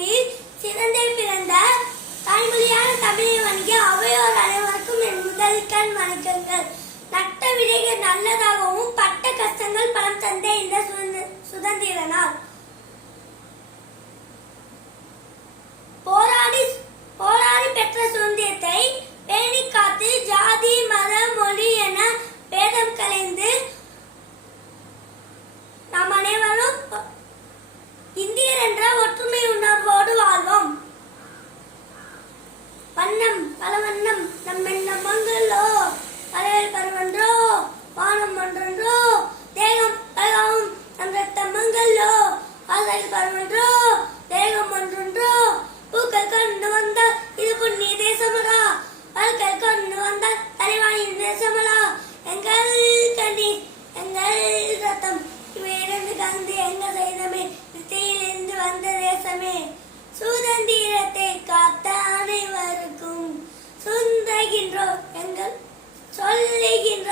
மொழியில் சிறந்தே பிறந்த தாய்மொழியான தமிழை வணங்கி அவையோர் அனைவருக்கும் என் முதல்கண் வணக்கங்கள். நட்ட விதைகள் நல்லதாகவும் பட்ட கஷ்டங்கள் பலம் தந்த இந்த சுதந்திர நாள். போராடி பெற்ற சுதந்திரத்தை பேணி காத்து ஜாதி மத மொழி என பேதம் கலைந்து நாம் அனைவரும் இந்தியர் என்ற ஒற்றுமை உணர்வோடு வாழ்வோம். வண்ணம் பல வண்ணம் நம்மென்ன மங்களோ பறவைகள் பருவன்றோ வானம் ஒன்றோ தேகம் பலவும் நம் ரத்த மங்களோ ஆசைகள் பருவன்றோ தேகம் ஒன்றொன்றோ பூக்கள் கொண்டு வந்தால் இது புண்ணிய தேசமடா பல்கள் கொண்டு வந்தால் தலைவாணியின் தேசமடா எங்கள் கண்ணீர் எங்கள் ரத்தம் இவையிலிருந்து கலந்து எங்க செய்தமே திசையிலிருந்து வந்த தேசமே சுதந்திரத்தை காத்த அனைவருக்கும் சுந்தகின்றோம் எங்கள் சொல்லுகின்ற